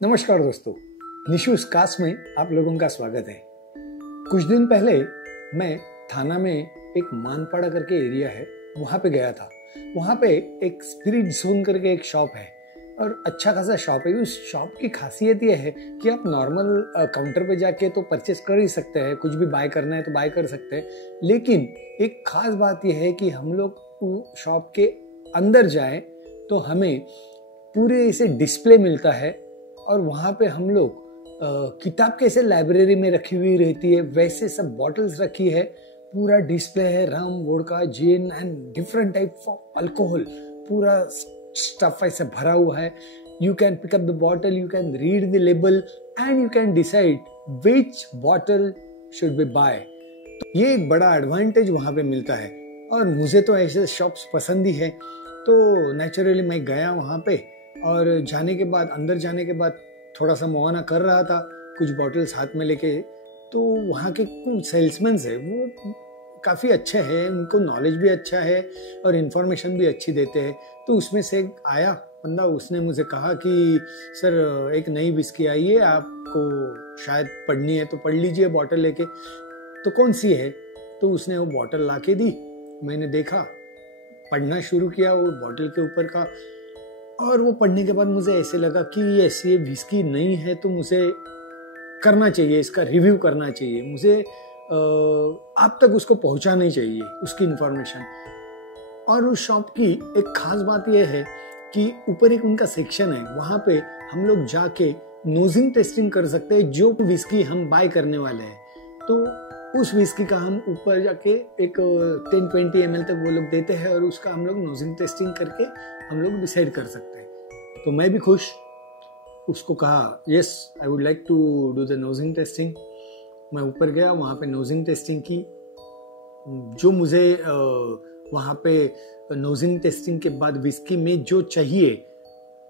नमस्कार दोस्तों, निशुस कास्ट में आप लोगों का स्वागत है। कुछ दिन पहले मैं थाना में एक मानपाड़ा करके एरिया है, वहाँ पे गया था। वहाँ पे एक स्पिरिट जोन करके एक शॉप है और अच्छा खासा शॉप है। उस शॉप की खासियत ये है कि आप नॉर्मल काउंटर पे जाके तो परचेस कर ही सकते हैं, कुछ भी बाय करना है तो बाय कर सकते हैं। लेकिन एक खास बात यह है कि हम लोग शॉप के अंदर जाएं तो हमें पूरे ऐसे डिस्प्ले मिलता है और वहाँ पे हम लोग किताब कैसे लाइब्रेरी में रखी हुई रहती है वैसे सब बॉटल्स रखी है। पूरा डिस्प्ले है, rum, vodka, gin and different type of alcohol, पूरा स्टफ ऐसे भरा हुआ है। You can pick up the bottle, you can read the label and you can decide which bottle should be buy. तो ये एक बड़ा एडवांटेज वहाँ पे मिलता है और मुझे तो ऐसे शॉप्स पसंद ही है। तो नेचुरली मैं गया वहाँ पे और अंदर जाने के बाद थोड़ा सा मुआयना कर रहा था, कुछ बॉटल्स हाथ में लेके। तो वहाँ के कुछ सेल्समैन है, वो काफ़ी अच्छे हैं, उनको नॉलेज भी अच्छा है और इन्फॉर्मेशन भी अच्छी देते हैं। तो उसमें से एक आया बंदा, उसने मुझे कहा कि सर एक नई विस्की आई है, आपको शायद पढ़नी है तो पढ़ लीजिए बॉटल लेके। तो कौन सी है? तो उसने वो बॉटल ला के दी, मैंने देखा, पढ़ना शुरू किया वो बॉटल के ऊपर का। और वो पढ़ने के बाद मुझे ऐसे लगा कि ये विस्की नहीं है तो मुझे करना चाहिए, इसका रिव्यू करना चाहिए, मुझे आप तक उसको पहुंचानी चाहिए उसकी इंफॉर्मेशन। और उस शॉप की एक खास बात यह है कि ऊपर एक उनका सेक्शन है, वहां पे हम लोग जाके नोजिंग टेस्टिंग कर सकते हैं जो विस्की हम बाय करने वाले हैं। तो उस विस्की का हम ऊपर जाके एक 10-20 ml तक वो लोग देते हैं और उसका हम लोग नोजिंग टेस्टिंग करके हम लोग डिसाइड कर सकते हैं। तो मैं भी खुश, उसको कहा yes I would like to do the nosing testing. मैं ऊपर गया, वहाँ पे नोजिंग टेस्टिंग की। जो मुझे वहाँ पे नोजिंग टेस्टिंग के बाद विस्की में जो चाहिए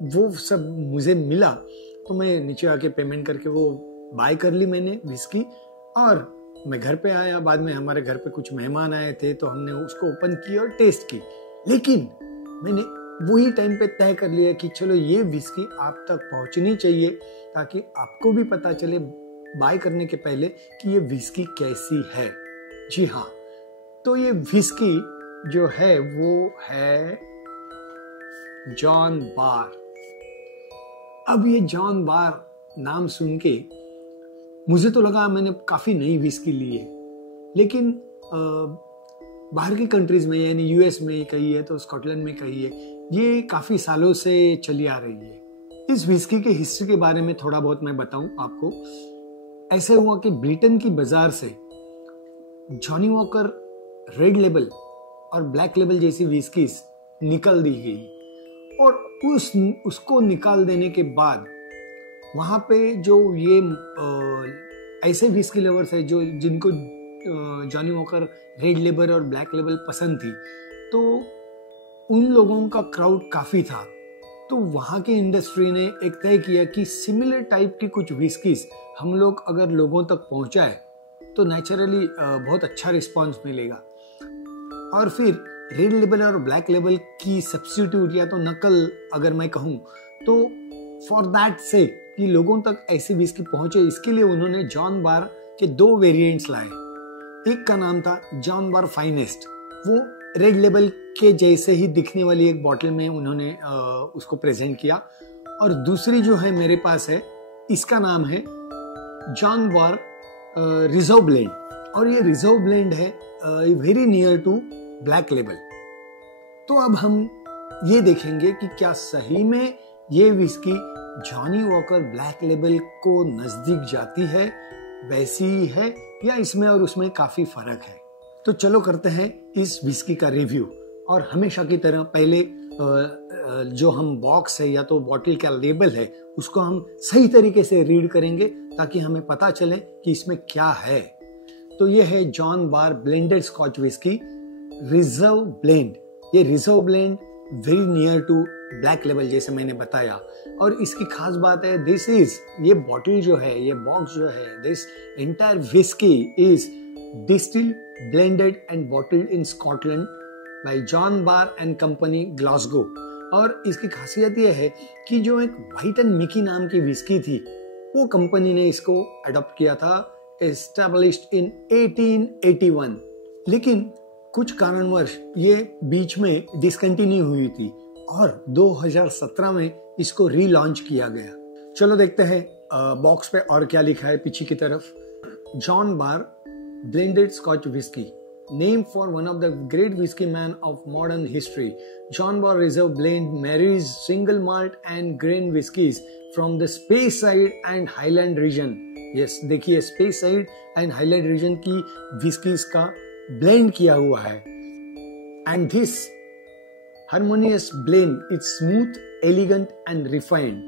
वो सब मुझे मिला। तो मैं नीचे आके पेमेंट करके वो बाय कर ली मैंने विस्की और मैं घर पे आया। बाद में हमारे घर पे कुछ मेहमान आए थे तो हमने उसको ओपन की और टेस्ट की। लेकिन मैंने वही टाइम पे तय कर लिया कि चलो ये विस्की आप तक पहुंचनी चाहिए ताकि आपको भी पता चले बाय करने के पहले कि ये विस्की कैसी है। जी हाँ, तो ये विस्की जो है वो है जॉन बार। अब ये जॉन बार नाम सुन के मुझे तो लगा मैंने काफ़ी नई विस्की ली है, लेकिन बाहर की कंट्रीज में यानी यूएस में कही है तो स्कॉटलैंड में कही है, ये काफ़ी सालों से चली आ रही है। इस विस्की के हिस्ट्री के बारे में थोड़ा बहुत मैं बताऊं आपको। ऐसे हुआ कि ब्रिटेन की बाजार से जॉनी वॉकर रेड लेबल और ब्लैक लेबल जैसी विस्कीज निकाल दी गई और उसको निकाल देने के बाद वहाँ पे जो ये ऐसे विस्की लवर्स है जो जिनको जॉनी वॉकर रेड लेबल और ब्लैक लेबल पसंद थी, तो उन लोगों का क्राउड काफ़ी था। तो वहाँ की इंडस्ट्री ने एक तय किया कि सिमिलर टाइप की कुछ विस्कीज हम लोग अगर लोगों तक पहुँचाए तो नेचुरली बहुत अच्छा रिस्पांस मिलेगा। और फिर रेड लेबल और ब्लैक लेबल की सब्स्टिट्यूट या तो नकल अगर मैं कहूँ तो फॉर दैट से कि लोगों तक ऐसे विस्की पहुंचे, इसके लिए उन्होंने जॉन बार के 2 वेरिएंट्स लाए। एक का नाम था जॉन बार फाइनेस्ट, वो रेड लेबल के जैसे ही दिखने वाली एक बॉटल में उन्होंने उसको प्रेजेंट किया। और दूसरी जो है मेरे पास है, इसका नाम है जॉन बार रिजर्व ब्लेंड और ये रिजर्व ब्लेंड है very near to black label. तो अब हम ये देखेंगे कि क्या सही में ये whisky Johnny walker black label को नजदीक जाती है, वैसी ही है या इसमें और उसमें काफी फर्क है। तो चलो करते हैं इस विस्की का रिव्यू। और हमेशा की तरह पहले जो हम बॉक्स है या तो बॉटल का लेबल है उसको हम सही तरीके से रीड करेंगे ताकि हमें पता चले कि इसमें क्या है। तो ये है John Barr blended scotch whisky reserve blend. ये reserve blend very near to black Label जैसे मैंने बताया। और इसकी खास बात है ये बॉटल जो है, ये बॉक्स जो है, this entire whisky is distilled, blended and bottled in Scotland bye John bar and company Glasgow. और इसकी खासियत यह है कि जो एक व्हाइट एंड मिकी नाम की विस्की थी, वो कंपनी ने इसको अडॉप्ट किया था, एस्टैब्लिश्ड इन 1881। लेकिन कुछ कारणवश ये बीच में डिसकंटिन्यू हुई थी और 2017 में इसको रीलॉन्च किया गया। चलो देखते हैं बॉक्स पे और क्या लिखा है पीछे की तरफ। John Barr blended scotch whisky, named for one of the great whiskey men of modern history. John Bar Reserve Blend marries single malt and grain whiskies from the Speyside and Highland region. Yes, देखिए Speyside and Highland region की whiskies का blend किया हुआ है। And this harmonious blend is smooth, elegant and refined.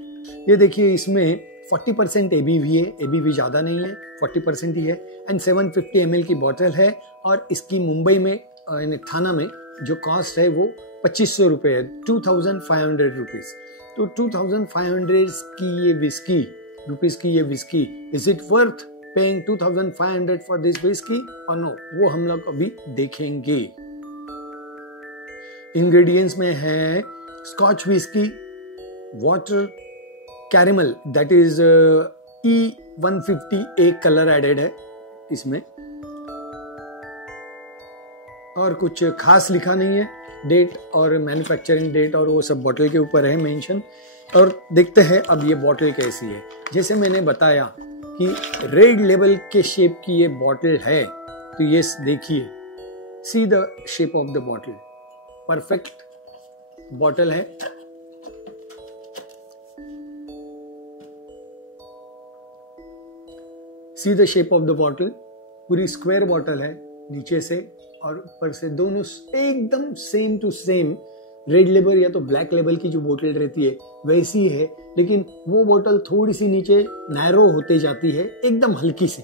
ये देखिए इसमें 40% ABV है, ABV ज़्यादा नहीं है, 40% ही है, एंड 750 ml की बॉटल है। और इसकी मुंबई में यानी थाना में जो कॉस्ट है वो 2500 रुपये है, 2500 रुपीज़। तो 2500 की ये विस्की रुपीज़ की ये whisky, is it worth paying 2500 for this whisky और नो, वो हम लोग अभी देखेंगे। इंग्रेडिएंट्स में है scotch whisky, water, caramel that is E150 एक कलर एडेड है इसमें, और कुछ खास लिखा नहीं है, डेट और मैन्युफैक्चरिंग डेट और वो सब बॉटल के ऊपर है मेंशन। और देखते हैं अब ये बॉटल कैसी है। जैसे मैंने बताया कि रेड लेबल के शेप की ये बॉटल है, तो ये देखिए, see the shape of the bottle, perfect bottle है। See the shape of the bottle, पूरी स्क्वायर बॉटल है नीचे से और ऊपर से, दोनों एकदम same to same Red Label या तो ब्लैक लेबल की जो बोतल रहती है वैसी है, लेकिन वो बोतल थोड़ी सी नीचे नैरो होते जाती है, एकदम हल्की सी,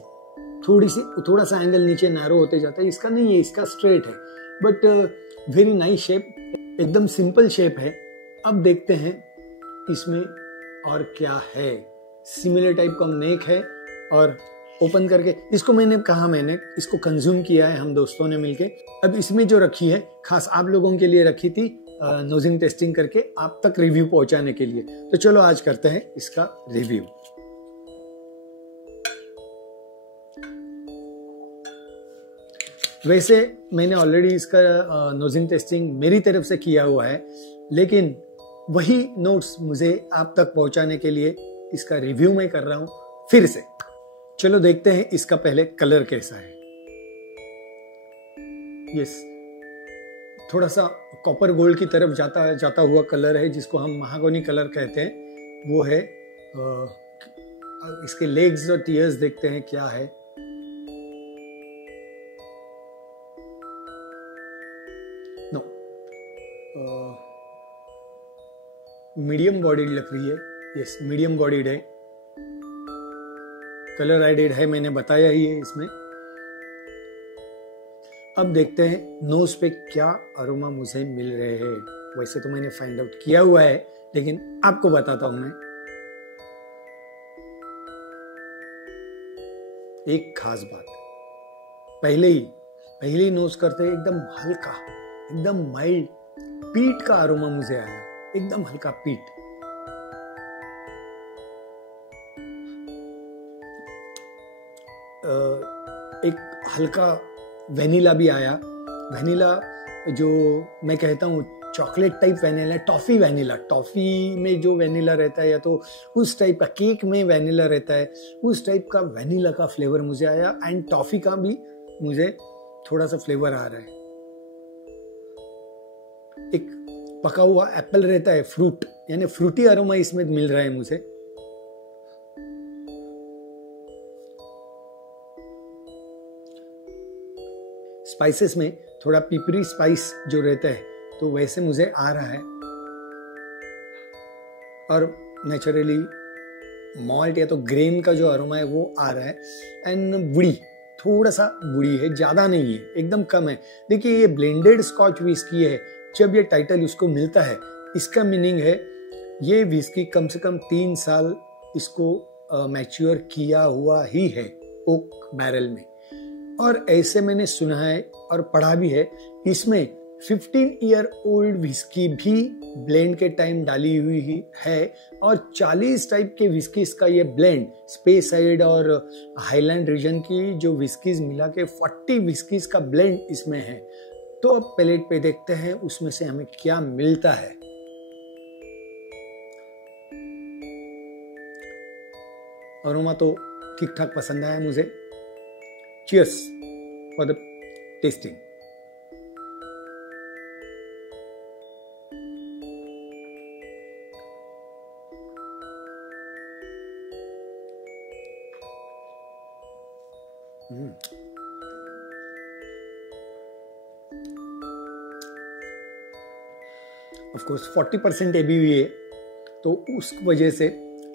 थोड़ा सा एंगल नीचे नैरो होते जाता है। इसका नहीं है, इसका स्ट्रेट है, बट वेरी नाइस शेप, एकदम सिंपल शेप है। अब देखते हैं इसमें और क्या है। सिमिलर टाइप का नेक है और ओपन करके इसको मैंने इसको कंज्यूम किया है हम दोस्तों ने मिलके। अब इसमें जो रखी है खास आप लोगों के लिए रखी थी, नोजिंग टेस्टिंग करके आप तक रिव्यू पहुंचाने के लिए। तो चलो आज करते हैं इसका रिव्यू। वैसे मैंने ऑलरेडी इसका नोजिंग टेस्टिंग मेरी तरफ से किया हुआ है, लेकिन वही नोट्स मुझे आप तक पहुंचाने के लिए इसका रिव्यू मैं कर रहा हूं फिर से। चलो देखते हैं इसका पहले कलर कैसा है। यस, थोड़ा सा कॉपर गोल्ड की तरफ जाता हुआ कलर है, जिसको हम महागोनी कलर कहते हैं, वो है। इसके लेग्स और टीयर्स देखते हैं क्या है। नो, मीडियम बॉडीड लग रही है। यस, मीडियम बॉडीड है, कलर एडेड है, मैंने बताया ही है इसमें। अब देखते हैं नोज पे क्या अरोमा मुझे मिल रहे हैं। वैसे तो मैंने फाइंड आउट किया हुआ है, लेकिन आपको बताता हूं मैं। एक खास बात, पहले ही नोज करते एकदम हल्का, एकदम माइल्ड पीट का अरोमा मुझे आया, एकदम हल्का पीट। एक हल्का वेनिला भी आया। वेनिला जो मैं कहता हूँ chocolate type vanilla, toffee vanilla, toffee में जो वेनिला रहता है या तो उस टाइप का, केक में वेनिला रहता है उस टाइप का वेनिला का फ्लेवर मुझे आया। एंड टॉफी का भी मुझे थोड़ा सा फ्लेवर आ रहा है। एक पका हुआ एप्पल रहता है, फ्रूट, यानी फ्रूटी अरोमा इसमें मिल रहा है मुझे। स्पाइसेस में थोड़ा पिपरी स्पाइस जो रहता है तो वैसे मुझे आ रहा है, और नेचुरली मॉल्ट या तो ग्रेन का जो अरोमा है वो आ रहा है। एंड बुड़ी, थोड़ा सा बुड़ी है, ज्यादा नहीं है, एकदम कम है। देखिए ये ब्लेंडेड स्कॉच विस्की है, जब ये टाइटल उसको मिलता है इसका मीनिंग है ये विस्की कम से कम 3 साल इसको मैच्योर किया हुआ ही है ओक बैरल में। और ऐसे मैंने सुना है और पढ़ा भी है, इसमें 15-year-old विस्की भी ब्लेंड के टाइम डाली हुई है और 40 टाइप के विस्कीज का ये ब्लेंड स्पेसाइड और हाईलैंड रीजन की जो विस्कीज मिला के 40 विस्कीज का ब्लेंड इसमें है। तो अब पैलेट पे देखते हैं उसमें से हमें क्या मिलता है। अरोमा तो ठीक ठाक पसंद आया मुझे। Cheers for the testing. Of course 40% ABV है तो उस वजह से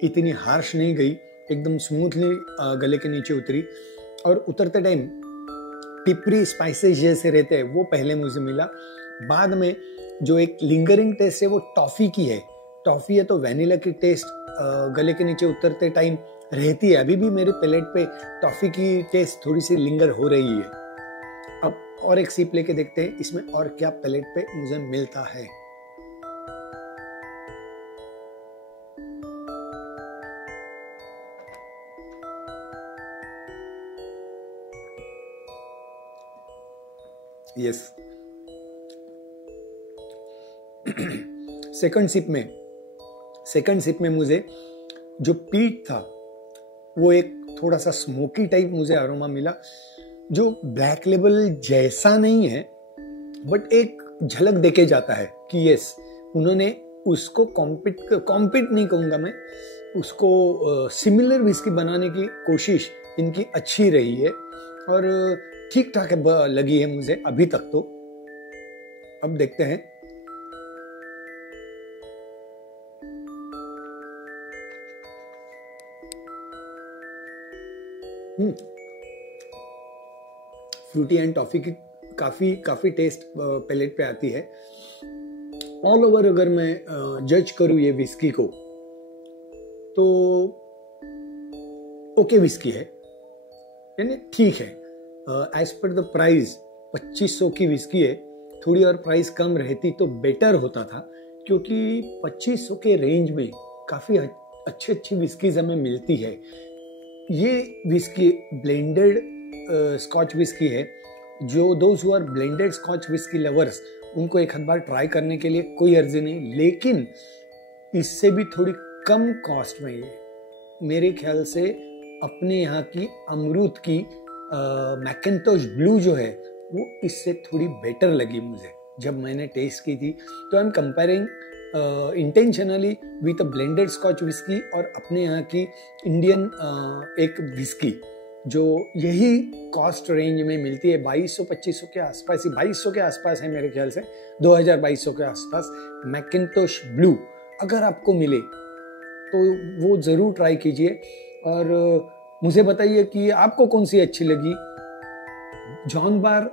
इतनी हार्श नहीं गई, एकदम स्मूथली गले के नीचे उतरी और उतरते टाइम पिपरी स्पाइसेस जैसे रहते हैं वो पहले मुझे मिला। बाद में जो एक लिंगरिंग टेस्ट है वो टॉफी की है। टॉफी है तो वैनिला की टेस्ट गले के नीचे उतरते टाइम रहती है। अभी भी मेरे पैलेट पे टॉफी की टेस्ट थोड़ी सी लिंगर हो रही है। अब और एक सिप लेके देखते हैं इसमें और क्या पैलेट पे मुझे मिलता है। यस, सेकंड सिप में मुझे जो पीट था वो एक थोड़ा सा स्मोकी टाइप मुझे अरोमा मिला, जो ब्लैक लेबल जैसा नहीं है बट एक झलक देके जाता है कि यस उन्होंने उसको कॉम्पिट नहीं कहूंगा मैं, उसको सिमिलर विस्की बनाने की कोशिश इनकी अच्छी रही है और ठीक ठाक लगी है मुझे अभी तक। तो अब देखते हैं। फ्रूटी एंड टॉफी की काफी टेस्ट पैलेट पे आती है। ऑल ओवर अगर मैं जज करूं ये विस्की को तो ओके विस्की है, यानी ठीक है। एज पर द प्राइस 2500 की विस्की है, थोड़ी और प्राइस कम रहती तो बेटर होता था क्योंकि 2500 के रेंज में काफी अच्छी विस्कीज हमें मिलती है। ये विस्की ब्लेंडेड स्कॉच विस्की है, जो those who are blended scotch whisky lovers उनको एक बार ट्राई करने के लिए कोई अर्जी नहीं, लेकिन इससे भी थोड़ी कम कॉस्ट में ये मेरे ख्याल से अपने यहाँ की अमरूद की मैकेंटोश ब्लू जो है वो इससे थोड़ी बेटर लगी मुझे जब मैंने टेस्ट की थी। तो I am comparing intentionally with a blended scotch whisky और अपने यहाँ की इंडियन एक विस्की जो यही कॉस्ट रेंज में मिलती है 2200-2500 के आसपास ही, 2200 के आसपास है मेरे ख्याल से, 2200 के आसपास। मैकेंटोश ब्लू अगर आपको मिले तो वो ज़रूर ट्राई कीजिए और मुझे बताइए कि आपको कौन सी अच्छी लगी, जॉन बार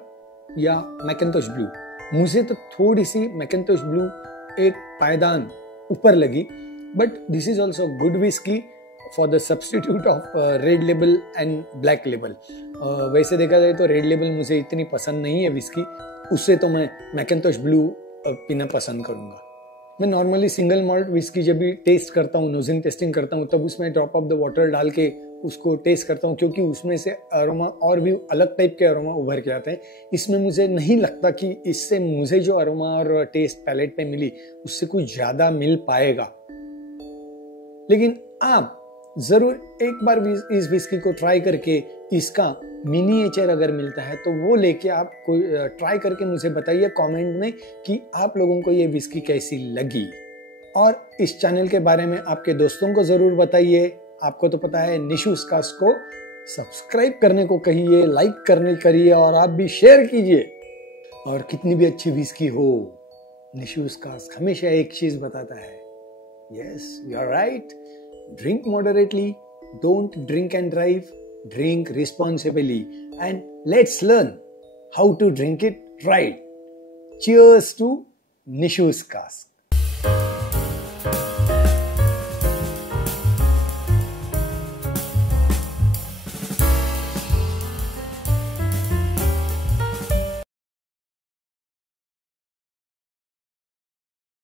या मैकेंटोश ब्लू। मुझे तो थोड़ी सी मैकेंटोश ब्लू एक पायदान ऊपर लगी, but this is also good whisky for the substitute of red label and black label. वैसे देखा जाए तो रेड लेबल मुझे इतनी पसंद नहीं है विस्की, उससे तो मैं मैकेंटोश ब्लू पीना पसंद करूंगा। मैं नॉर्मली सिंगल मॉल्ट विस्की जब भी टेस्ट करता हूँ, नोजिंग टेस्टिंग करता हूँ, तब उसमें ड्रॉप ऑफ द वाटर डाल के उसको टेस्ट करता हूँ क्योंकि उसमें से अरोमा और भी अलग टाइप के अरोमा उभर के आते हैं। इसमें मुझे नहीं लगता कि इससे मुझे जो अरोमा और टेस्ट पैलेट पे मिली उससे कुछ ज्यादा मिल पाएगा, लेकिन आप जरूर एक बार इस विस्की को ट्राई करके इसका मिनिएचर अगर मिलता है तो वो लेके आप कोई ट्राई करके मुझे बताइए कमेंट में कि आप लोगों को ये विस्की कैसी लगी। और इस चैनल के बारे में आपके दोस्तों को जरूर बताइए। आपको तो पता है निशूज कास्ट को सब्सक्राइब करने को कहिए, लाइक करने करिए और आप भी शेयर कीजिए। और कितनी भी अच्छी विस्की हो, निशूज कास्ट हमेशा एक चीज बताता है, yes you are right, drink moderately, don't drink and drive, drink responsibly, and let's learn how to drink it right. Cheers to Nishu's Cask.